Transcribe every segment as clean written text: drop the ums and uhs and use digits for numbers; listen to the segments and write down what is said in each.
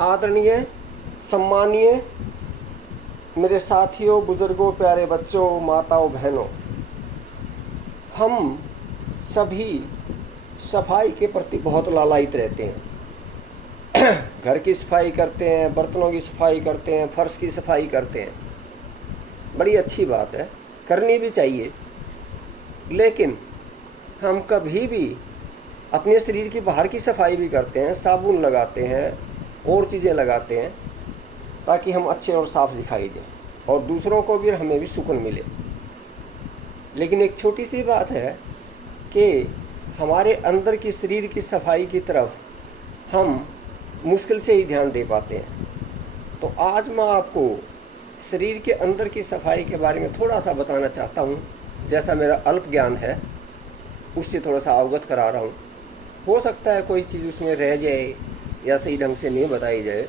आदरणीय, सम्मानीय मेरे साथियों, बुज़ुर्गों, प्यारे बच्चों, माताओं, बहनों, हम सभी सफाई के प्रति बहुत लालायित रहते हैं। घर की सफाई करते हैं, बर्तनों की सफाई करते हैं, फर्श की सफाई करते हैं। बड़ी अच्छी बात है, करनी भी चाहिए। लेकिन हम कभी भी अपने शरीर की बाहर की सफाई भी करते हैं, साबुन लगाते हैं और चीज़ें लगाते हैं ताकि हम अच्छे और साफ़ दिखाई दें और दूसरों को भी, हमें भी सुकून मिले। लेकिन एक छोटी सी बात है कि हमारे अंदर की शरीर की सफाई की तरफ हम मुश्किल से ही ध्यान दे पाते हैं। तो आज मैं आपको शरीर के अंदर की सफाई के बारे में थोड़ा सा बताना चाहता हूँ। जैसा मेरा अल्प ज्ञान है उससे थोड़ा सा अवगत करा रहा हूँ। हो सकता है कोई चीज़ उसमें रह जाए या सही ढंग से नहीं बताई जाए,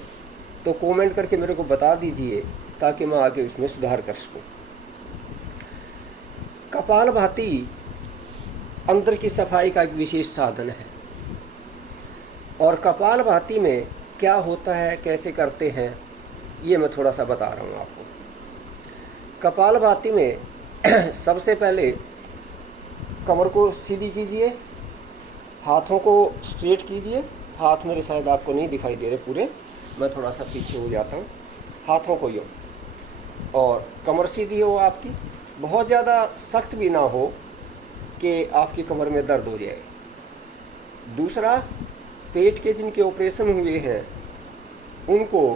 तो कमेंट करके मेरे को बता दीजिए ताकि मैं आगे उसमें सुधार कर सकूँ। कपालभाति अंदर की सफाई का एक विशेष साधन है और कपालभाति में क्या होता है, कैसे करते हैं, ये मैं थोड़ा सा बता रहा हूँ आपको। कपालभाति में सबसे पहले कमर को सीधी कीजिए, हाथों को स्ट्रेट कीजिए। हाथ मेरे शायद आपको नहीं दिखाई दे रहे पूरे, मैं थोड़ा सा पीछे हो जाता हूँ। हाथों को यूँ, और कमर सीधी हो आपकी, बहुत ज़्यादा सख्त भी ना हो कि आपकी कमर में दर्द हो जाए। दूसरा, पेट के जिनके ऑपरेशन हुए हैं उनको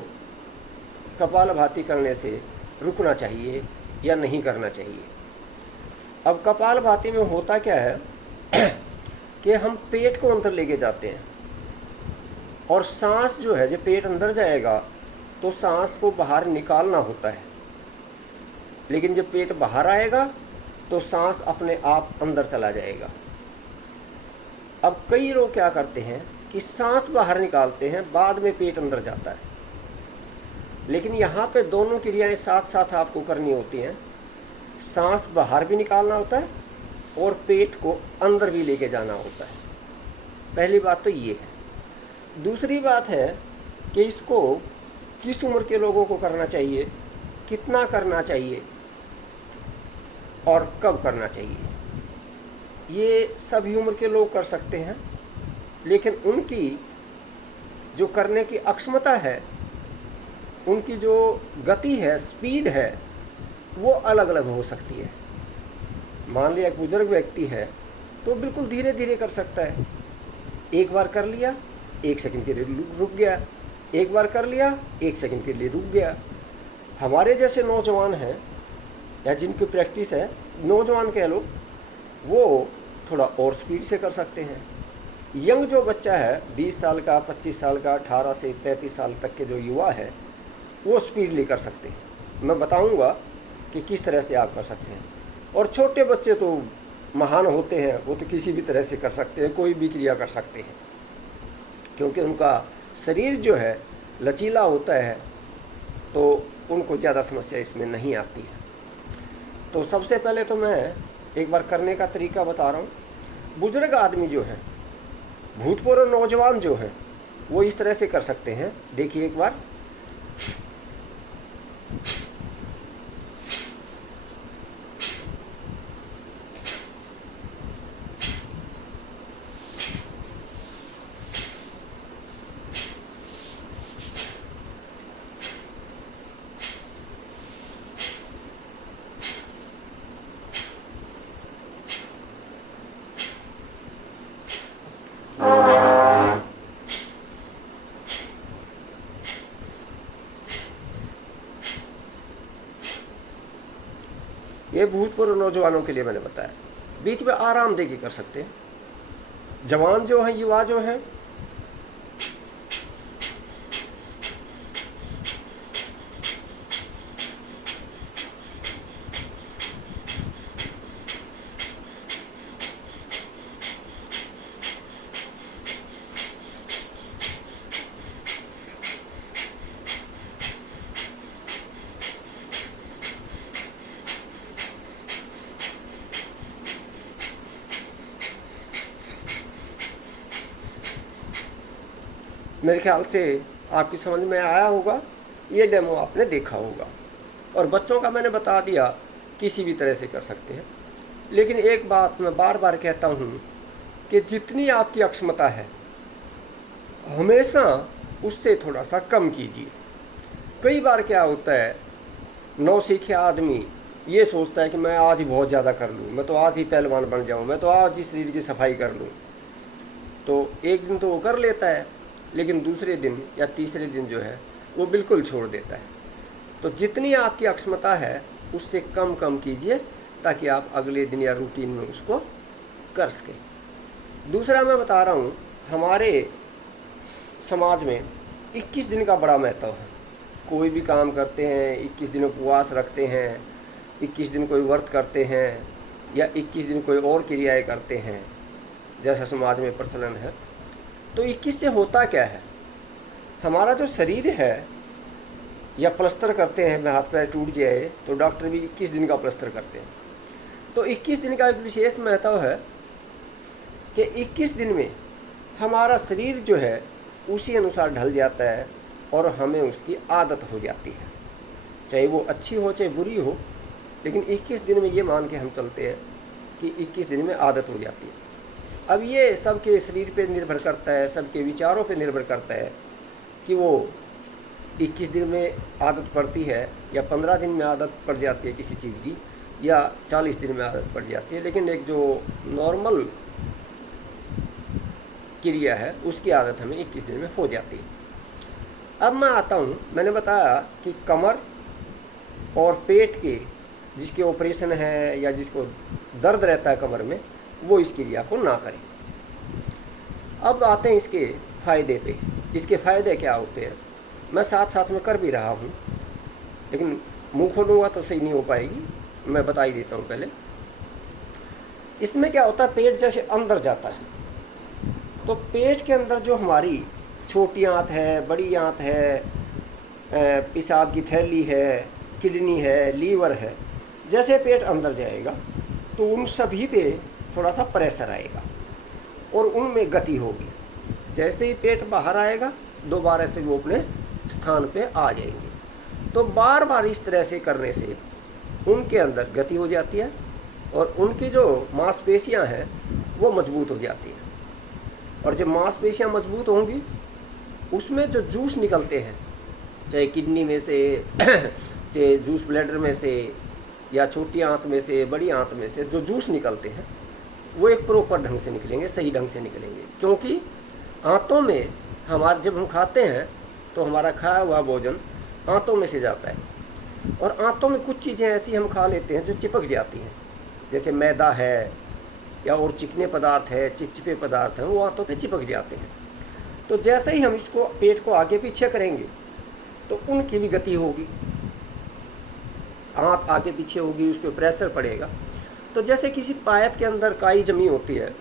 कपालभाति करने से रुकना चाहिए या नहीं करना चाहिए। अब कपालभाति में होता क्या है कि हम पेट को अंदर लेके जाते हैं और सांस जो है, जब पेट अंदर जाएगा तो सांस को बाहर निकालना होता है, लेकिन जब पेट बाहर आएगा तो सांस अपने आप अंदर चला जाएगा। अब कई लोग क्या करते हैं कि सांस बाहर निकालते हैं, बाद में पेट अंदर जाता है। लेकिन यहाँ पे दोनों क्रियाएं साथ साथ आपको करनी होती हैं। सांस बाहर भी निकालना होता है और पेट को अंदर भी लेके जाना होता है। पहली बात तो ये है। दूसरी बात है कि इसको किस उम्र के लोगों को करना चाहिए, कितना करना चाहिए और कब करना चाहिए। ये सभी उम्र के लोग कर सकते हैं, लेकिन उनकी जो करने की अक्षमता है, उनकी जो गति है, स्पीड है, वो अलग अलग हो सकती है। मान लिया एक बुजुर्ग व्यक्ति है तो बिल्कुल धीरे धीरे कर सकता है। एक बार कर लिया, 1 सेकंड के लिए रुक गया, एक बार कर लिया, 1 सेकंड के लिए रुक गया। हमारे जैसे नौजवान हैं या जिनकी प्रैक्टिस है, नौजवान कह लो, वो थोड़ा और स्पीड से कर सकते हैं। यंग जो बच्चा है, 20 साल का, 25 साल का, 18 से 35 साल तक के जो युवा है, वो स्पीडली कर सकते हैं। मैं बताऊंगा कि किस तरह से आप कर सकते हैं। और छोटे बच्चे तो महान होते हैं, वो तो किसी भी तरह से कर सकते हैं, कोई भी क्रिया कर सकते हैं, क्योंकि उनका शरीर जो है लचीला होता है, तो उनको ज़्यादा समस्या इसमें नहीं आती है। तो सबसे पहले तो मैं एक बार करने का तरीका बता रहा हूँ। बुजुर्ग आदमी जो है, भूतपूर्व नौजवान जो है, वो इस तरह से कर सकते हैं। देखिए एक बार। ये भूतपूर्व नौजवानों के लिए मैंने बताया। बीच में आराम दे के कर सकते हैं। जवान जो हैं, युवा जो हैं, मेरे ख्याल से आपकी समझ में आया होगा, ये डेमो आपने देखा होगा। और बच्चों का मैंने बता दिया, किसी भी तरह से कर सकते हैं। लेकिन एक बात मैं बार बार कहता हूँ कि जितनी आपकी अक्षमता है हमेशा उससे थोड़ा सा कम कीजिए। कई बार क्या होता है, नौसिखिया आदमी ये सोचता है कि मैं आज ही बहुत ज़्यादा कर लूँ, मैं तो आज ही पहलवान बन जाऊँ, मैं तो आज ही शरीर की सफाई कर लूँ। तो एक दिन तो वो कर लेता है, लेकिन दूसरे दिन या तीसरे दिन जो है वो बिल्कुल छोड़ देता है। तो जितनी आपकी अक्षमता है उससे कम कम कीजिए, ताकि आप अगले दिन या रूटीन में उसको कर सकें। दूसरा मैं बता रहा हूँ, हमारे समाज में 21 दिन का बड़ा महत्व है। कोई भी काम करते हैं 21 दिन उपवास रखते हैं, 21 दिन कोई व्रत करते हैं, या 21 दिन कोई और क्रियाएं करते हैं, जैसा समाज में प्रचलन है। तो 21 से होता क्या है, हमारा जो शरीर है, या प्लस्तर करते हैं, हाथ पैर टूट जाए तो डॉक्टर भी 21 दिन का प्लस्तर करते हैं। तो 21 दिन का एक विशेष महत्व है कि 21 दिन में हमारा शरीर जो है उसी अनुसार ढल जाता है और हमें उसकी आदत हो जाती है, चाहे वो अच्छी हो चाहे बुरी हो। लेकिन 21 दिन में ये मान के हम चलते हैं कि 21 दिन में आदत हो जाती है। अब ये सबके शरीर पे निर्भर करता है, सबके विचारों पे निर्भर करता है कि वो 21 दिन में आदत पड़ती है या 15 दिन में आदत पड़ जाती है किसी चीज़ की, या 40 दिन में आदत पड़ जाती है। लेकिन एक जो नॉर्मल क्रिया है उसकी आदत हमें 21 दिन में हो जाती है। अब मैं आता हूँ, मैंने बताया कि कमर और पेट के जिसके ऑपरेशन है या जिसको दर्द रहता है कमर में, वो इस क्रिया को ना करें। अब आते हैं इसके फ़ायदे पे। इसके फ़ायदे क्या होते हैं, मैं साथ साथ में कर भी रहा हूँ, लेकिन मुंह खोलूँगा तो सही नहीं हो पाएगी, मैं बता ही देता हूँ पहले। इसमें क्या होता है, पेट जैसे अंदर जाता है, तो पेट के अंदर जो हमारी छोटी आंत है, बड़ी आंत है, पेशाब की थैली है, किडनी है, लीवर है, जैसे पेट अंदर जाएगा तो उन सभी पे थोड़ा सा प्रेशर आएगा और उनमें गति होगी। जैसे ही पेट बाहर आएगा दोबारा से वो अपने स्थान पे आ जाएंगे। तो बार बार इस तरह से करने से उनके अंदर गति हो जाती है और उनकी जो मांसपेशियां हैं वो मजबूत हो जाती हैं। और जब मांसपेशियां मजबूत होंगी उसमें जो जूस निकलते हैं, चाहे किडनी में से चाहे जूस ब्लैडर में से या छोटी आंत में से बड़ी आंत में से जो जूस निकलते हैं वो एक प्रॉपर ढंग से निकलेंगे, सही ढंग से निकलेंगे। क्योंकि आंतों में हमारे जब हम खाते हैं तो हमारा खाया हुआ भोजन आंतों में से जाता है, और आंतों में कुछ चीज़ें ऐसी हम खा लेते हैं जो चिपक जाती हैं, जैसे मैदा है या और चिकने पदार्थ है, चिपचिपे पदार्थ हैं, वो आंतों पे चिपक जाते हैं। तो जैसे ही हम इसको पेट को आगे पीछे करेंगे तो उनकी भी गति होगी, आंत आगे पीछे होगी, उस पर प्रेशर पड़ेगा। तो जैसे किसी पाइप के अंदर काई जमी होती है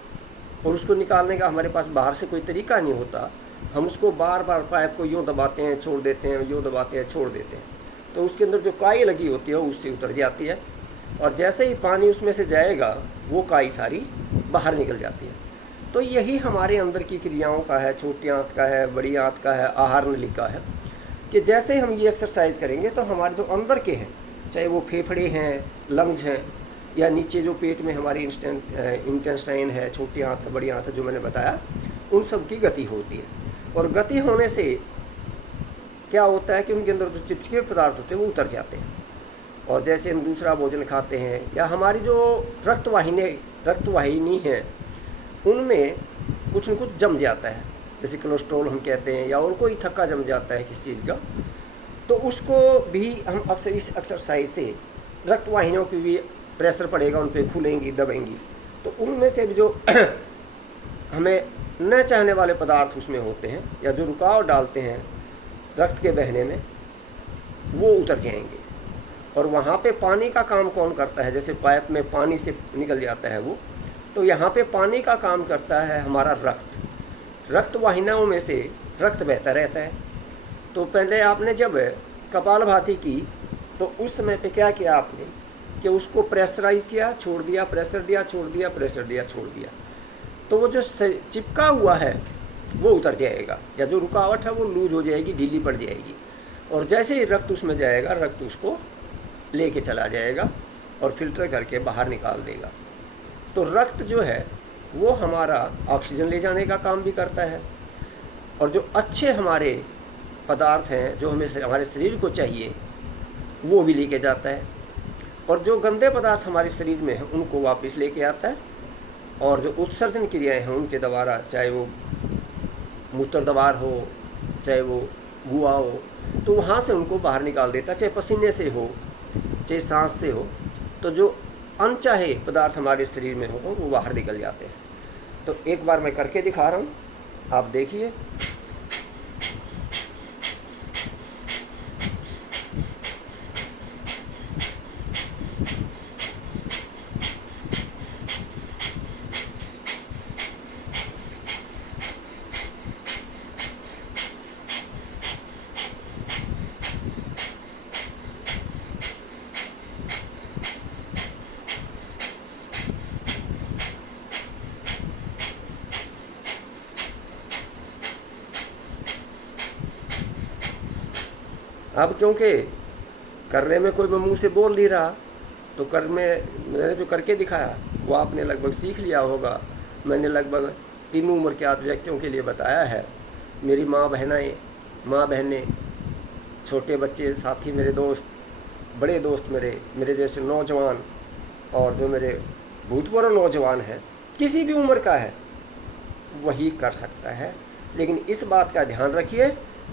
और उसको निकालने का हमारे पास बाहर से कोई तरीका नहीं होता, हम उसको बार बार पाइप को यूँ दबाते हैं छोड़ देते हैं, यूँ दबाते हैं छोड़ देते हैं, तो उसके अंदर जो काई लगी होती है उससे उतर जाती है, और जैसे ही पानी उसमें से जाएगा वो काई सारी बाहर निकल जाती है। तो यही हमारे अंदर की क्रियाओं का है, छोटी आंत का है, बड़ी आंत का है, आहार नलिका है, कि जैसे हम ये एक्सरसाइज करेंगे तो हमारे जो अंदर के हैं, चाहे वो फेफड़े हैं, लंग्स हैं, या नीचे जो पेट में हमारी इंटेस्टाइन है, छोटी आंत है, बड़ी आंत है, जो मैंने बताया, उन सब की गति होती है। और गति होने से क्या होता है कि उनके अंदर जो चिपचिपे पदार्थ होते हैं वो उतर जाते हैं। और जैसे हम दूसरा भोजन खाते हैं या हमारी जो रक्तवाहिनी है उनमें कुछ न कुछ जम जाता है, जैसे कोलेस्ट्रॉल हम कहते हैं, या और कोई थक्का जम जाता है किसी चीज़ का, तो उसको भी हम अक्सर इस एक्सरसाइज से रक्तवाहिनियों की भी प्रेशर पड़ेगा, उन पर खुलेंगी, दबेंगी, तो उनमें से भी जो हमें न चाहने वाले पदार्थ उसमें होते हैं या जो रुकावट डालते हैं रक्त के बहने में, वो उतर जाएंगे। और वहाँ पे पानी का काम कौन करता है, जैसे पाइप में पानी से निकल जाता है वो, तो यहाँ पे पानी का काम करता है हमारा रक्त। रक्तवाहिनियों में से रक्त बहता रहता है। तो पहले आपने जब कपालभाति की तो उस समय पे क्या किया आपने कि उसको प्रेशराइज किया, छोड़ दिया, प्रेशर दिया, छोड़ दिया, प्रेशर दिया, छोड़ दिया। तो वो जो चिपका हुआ है वो उतर जाएगा, या जो रुकावट है वो लूज हो जाएगी, ढीली पड़ जाएगी। और जैसे ही रक्त उसमें जाएगा, रक्त उसको लेके चला जाएगा और फिल्टर करके बाहर निकाल देगा। तो रक्त जो है वो हमारा ऑक्सीजन ले जाने का काम भी करता है, और जो अच्छे हमारे पदार्थ हैं जो हमें हमारे शरीर को चाहिए वो भी लेके जाता है, और जो गंदे पदार्थ हमारे शरीर में हैं उनको वापस लेके आता है। और जो उत्सर्जन क्रियाएं हैं उनके द्वारा, चाहे वो मूत्र द्वार हो, चाहे वो गुआ हो, तो वहाँ से उनको बाहर निकाल देता है, चाहे पसीने से हो, चाहे सांस से हो। तो जो अनचाहे पदार्थ हमारे शरीर में हो वो बाहर निकल जाते हैं। तो एक बार मैं करके दिखा रहा हूँ, आप देखिए। अब क्योंकि करने में कोई मैं मुँह से बोल नहीं रहा, तो मैंने जो करके दिखाया वो आपने लगभग सीख लिया होगा। मैंने लगभग 3 उम्र के आदि व्यक्तियों के लिए बताया है। मेरी माँ बहनें, छोटे बच्चे, साथी, मेरे दोस्त, बड़े दोस्त, मेरे जैसे नौजवान, और जो मेरे भूतपूर्व नौजवान हैं, किसी भी उम्र का है वही कर सकता है। लेकिन इस बात का ध्यान रखिए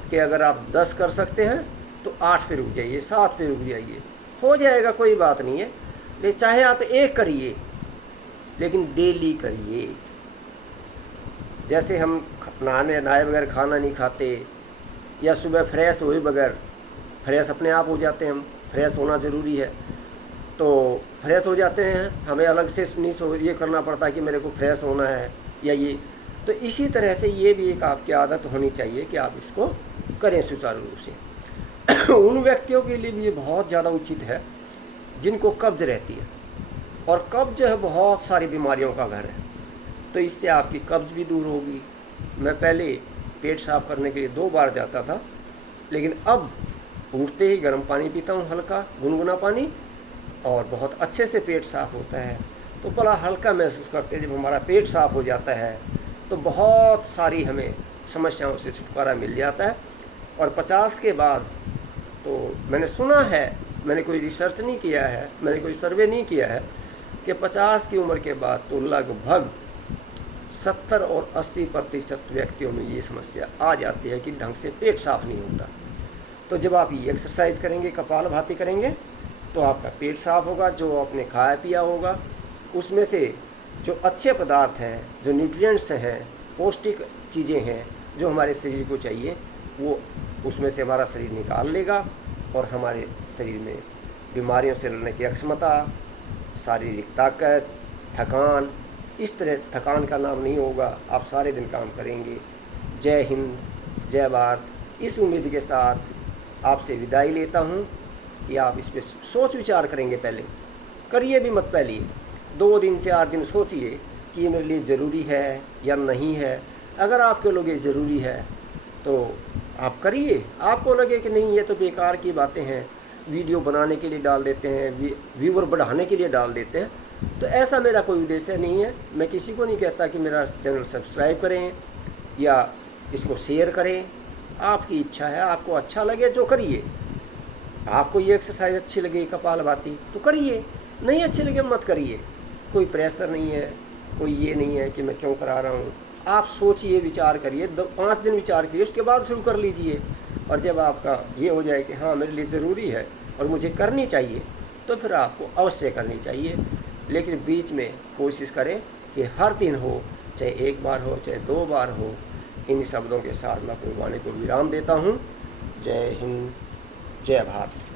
कि अगर आप 10 कर सकते हैं तो 8 पे रुक जाइए, 7 पे रुक जाइए, हो जाएगा, कोई बात नहीं है। लेकिन चाहे आप 1 करिए, लेकिन डेली करिए। जैसे हम नहाए बगैर खाना नहीं खाते, या सुबह फ्रेश हुए बगैर, फ्रेश अपने आप हो जाते हैं हम, फ्रेश होना ज़रूरी है, तो फ्रेश हो जाते हैं, हमें अलग से नहीं ये करना पड़ता कि मेरे को फ्रेश होना है या ये। तो इसी तरह से ये भी एक आपकी आदत होनी चाहिए कि आप इसको करें सुचारू रूप से। उन व्यक्तियों के लिए भी ये बहुत ज़्यादा उचित है जिनको कब्ज रहती है, और कब्ज है बहुत सारी बीमारियों का घर है, तो इससे आपकी कब्ज भी दूर होगी। मैं पहले पेट साफ करने के लिए 2 बार जाता था, लेकिन अब उठते ही गर्म पानी पीता हूँ, हल्का गुनगुना पानी, और बहुत अच्छे से पेट साफ़ होता है। तो बड़ा हल्का महसूस करते हैं। जब हमारा पेट साफ़ हो जाता है तो बहुत सारी हमें समस्याओं से छुटकारा मिल जाता है। और 50 के बाद, तो मैंने सुना है, मैंने कोई रिसर्च नहीं किया है, मैंने कोई सर्वे नहीं किया है, कि 50 की उम्र के बाद तो लगभग 70 और 80% व्यक्तियों में ये समस्या आ जाती है कि ढंग से पेट साफ नहीं होता। तो जब आप ये एक्सरसाइज करेंगे, कपालभाति करेंगे, तो आपका पेट साफ होगा। जो आपने खाया पिया होगा उसमें से जो अच्छे पदार्थ हैं, जो न्यूट्रिएंट्स हैं, पौष्टिक चीज़ें हैं जो हमारे शरीर को चाहिए, वो उसमें से हमारा शरीर निकाल लेगा, और हमारे शरीर में बीमारियों से लड़ने की अक्षमता, शारीरिक ताकत, थकान, इस तरह थकान का नाम नहीं होगा। आप सारे दिन काम करेंगे। जय हिंद, जय भारत। इस उम्मीद के साथ आपसे विदाई लेता हूँ कि आप इस पर सोच विचार करेंगे। पहले करिए भी मत, पहले 2 दिन 4 दिन सोचिए कि ये मेरे लिए ज़रूरी है या नहीं है। अगर आपके लोग ये ज़रूरी है तो आप करिए। आपको लगे कि नहीं ये तो बेकार की बातें हैं, वीडियो बनाने के लिए डाल देते हैं, व्यूवर बढ़ाने के लिए डाल देते हैं, तो ऐसा मेरा कोई उद्देश्य नहीं है। मैं किसी को नहीं कहता कि मेरा चैनल सब्सक्राइब करें या इसको शेयर करें। आपकी इच्छा है, आपको अच्छा लगे जो करिए। आपको ये एक्सरसाइज अच्छी लगे कपालभाति तो करिए, नहीं अच्छी लगे मत करिए। कोई प्रेशर नहीं है, कोई ये नहीं है कि मैं क्यों करा रहा हूँ। आप सोचिए, विचार करिए, 5 दिन विचार करिए, उसके बाद शुरू कर लीजिए। और जब आपका ये हो जाए कि हाँ मेरे लिए ज़रूरी है और मुझे करनी चाहिए, तो फिर आपको अवश्य करनी चाहिए। लेकिन बीच में कोशिश करें कि हर दिन हो, चाहे 1 बार हो, चाहे 2 बार हो। इन शब्दों के साथ मैं अपनी वाणी को विराम देता हूँ। जय हिंद, जय भारत।